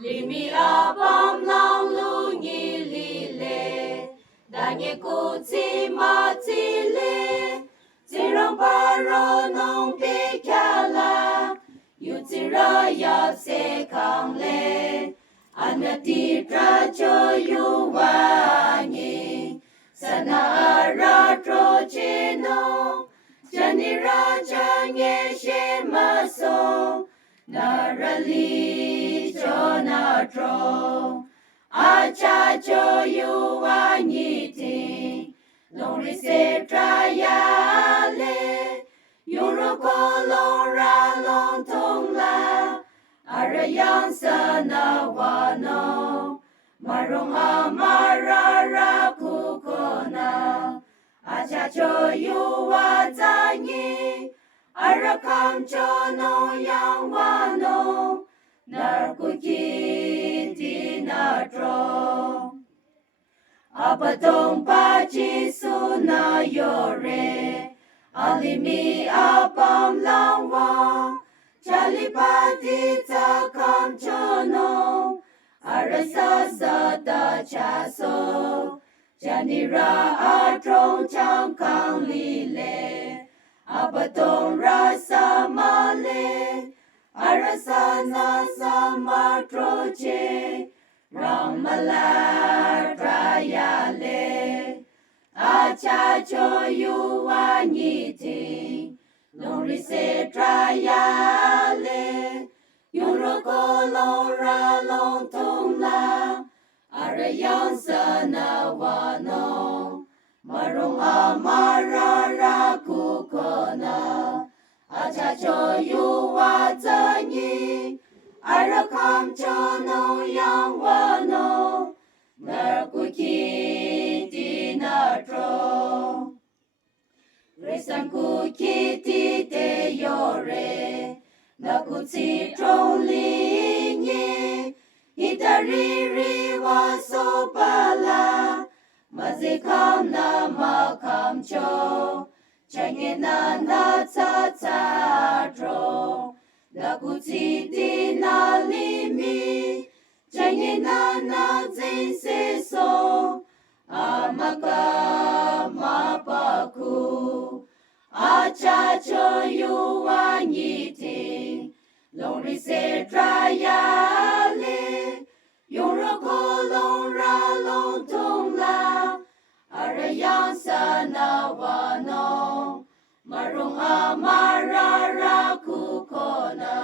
Limi abam lang lu nyi li le, da nye ku ti ma ti le, ti rong pa ro nong pi kya la, yu ti ra yap se kang le, an ti tra cho yu wa nyi, sana ra tro chi no, jani ra cha nye she ma so, na ra li cho na tro a cha cho yu wa nyi ti long ri se tra ya le yu ro ko long ra long tong la a ra yang sa na wa no ma rong a ma ra ku ko na a cha cho yu wa za nyi ara kam cho no yang wa no nar ku ki ti na tro apatong pa chi su na yo re alimi apam lang wa chali pa ti ta kam cho no ara sa ta cha so jani ra a trong chang kang li le apatong rasa male arasana sama troche ramala trayale acha cho yu wa nyi ti long ri se trayale yu ko long ra long tong la arayang sana wa no marong amara ku ko na acha cho yu wa za nyi ara kam cho no yang wa no nar ku ki ti na tro resan ku ki ti te yo re na ku ti tro li nyi itari ri wa so pa la mazi kam na ma kam cho change na ta tro la ku ti ti na li mi change na zin se so amaka ma pa ku a cha cho yu wa nyi ti long ri se tra ya le yung ro ko long ra long tong la arayang sana wa no marong amara ku ko na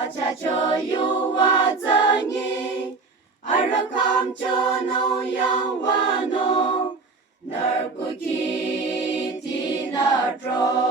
acha cho yu wa za nyi ara kam cho no yang wa no nar ku ki ti na tro